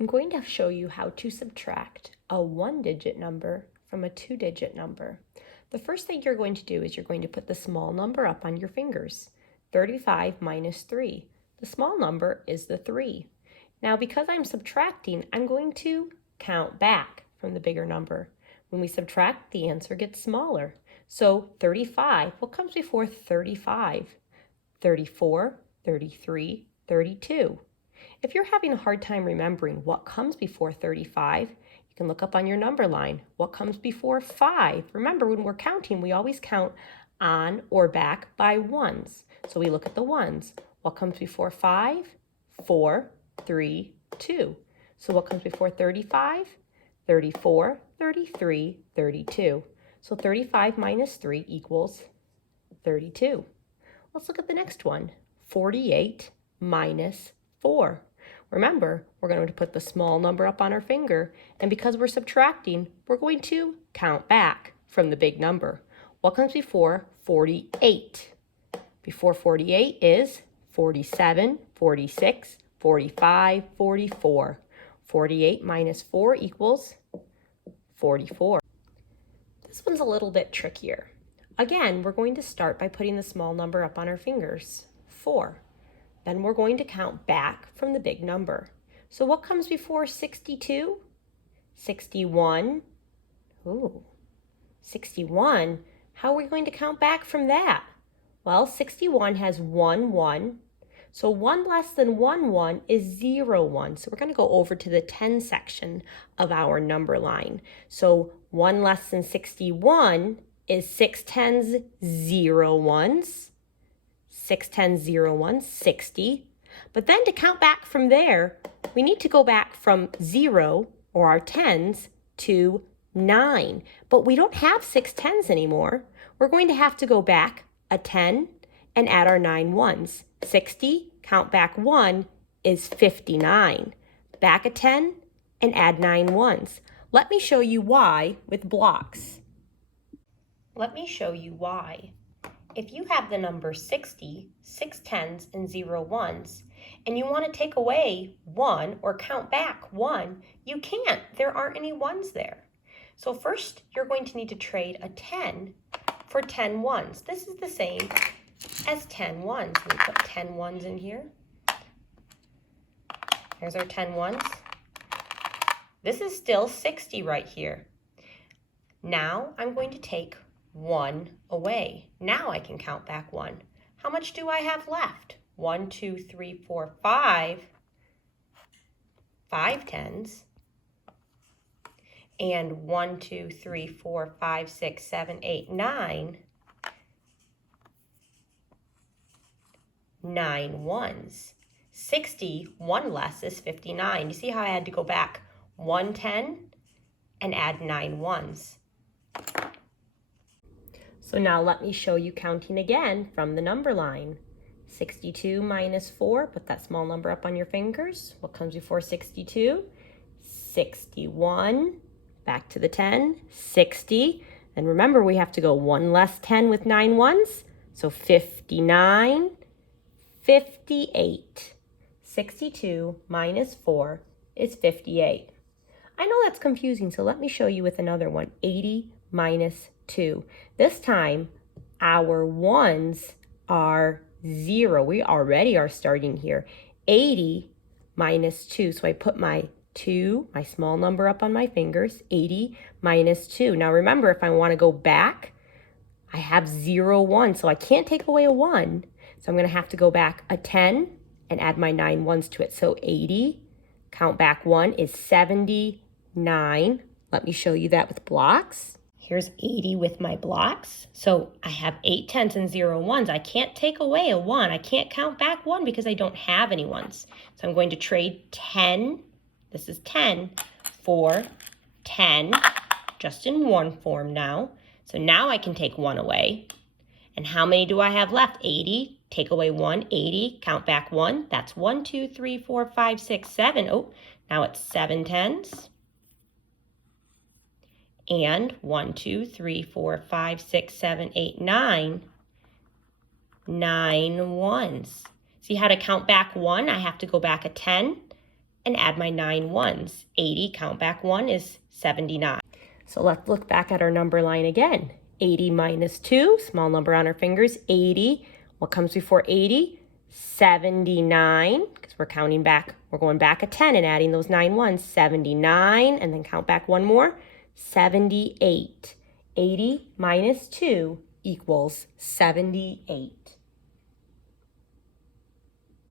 I'm going to show you how to subtract a one-digit number from a two-digit number. The first thing you're going to do is you're going to put the small number up on your fingers. 35 minus 3. The small number is the 3. Now because I'm subtracting, I'm going to count back from the bigger number. When we subtract, the answer gets smaller. So 35, what comes before 35? 34, 33, 32. If you're having a hard time remembering what comes before 35, you can look up on your number line. What comes before 5? Remember, when we're counting, we always count on or back by ones. So we look at the ones. What comes before 5? 4, 3, 2. So what comes before 35? 34, 33, 32. So 35 minus 3 equals 32. Let's look at the next one. 48 minus 4. Remember, we're going to put the small number up on our finger, and because we're subtracting, we're going to count back from the big number. What comes before 48? Before 48 is 47, 46, 45, 44. 48 minus 4 equals 44. This one's a little bit trickier. Again, we're going to start by putting the small number up on our fingers, 4. Then we're going to count back from the big number. So what comes before 62? 61. Ooh, 61. How are we going to count back from that? Well, 61 has 1, 1. So 1 less than 1, 1 is 0, 1. So we're going to go over to the 10 section of our number line. So 1 less than 61 is 6 tens, 0 ones. 6 tens, 0 ones, 60. But then to count back from there, we need to go back from 0, or our tens, to 9. But we don't have 6 tens anymore. We're going to have to go back a 10 and add our 9 ones. 60, count back 1, is 59. Back a 10 and add 9 ones. Let me show you why with blocks. Let me show you why. If you have the number 60, 6 tens and 0 ones, and you want to take away 1 or count back 1, you can't. There aren't any ones there. So first, you're going to need to trade a 10 for 10 ones. This is the same as 10 ones. We put 10 ones in here. Here's our 10 ones. This is still 60 right here. Now I'm going to take 1 away. Now I can count back 1. How much do I have left? 1, 2, 3, 4, 5. 5 tens. And 1, 2, 3, 4, 5, 6, 7, 8, 9. 9 ones. 60, 1 less is 59. You see how I had to go back 1 10 and add 9 ones. So now let me show you counting again from the number line. 62 minus 4, put that small number up on your fingers. What comes before 62? 61, back to the 10, 60. And remember, we have to go 1 less 10 with 9 ones. So 59, 58. 62 minus 4 is 58. I know that's confusing, so let me show you with another one. 80 minus 2. This time, our ones are 0. We already are starting here. 80 minus 2. So I put my 2, my small number up on my fingers. 80 minus 2. Now remember, if I want to go back, I have 0, 1. So I can't take away a 1. So I'm going to have to go back a 10 and add my 9 ones to it. So 80, count back 1 is 79. Let me show you that with blocks. Here's 80 with my blocks. So I have 8 tens and 0 ones. I can't take away a 1. I can't count back 1 because I don't have any ones. So I'm going to trade 10, this is 10, for 10, just in one form now. So now I can take 1 away. And how many do I have left? 80, take away 1, 80, count back 1. That's 1, 2, 3, 4, 5, 6, 7. Oh, now it's 7 tens. And 1, 2, 3, 4, 5, 6, 7, 8, 9. 9 ones. See how to count back 1? I have to go back a 10 and add my 9 ones. 80, count back 1 is 79. So let's look back at our number line again. 80 minus 2, small number on our fingers, 80. What comes before 80? 79, because we're counting back. We're going back a 10 and adding those 9 ones. 79, and then count back 1 more. 78. 80 minus 2 equals 78.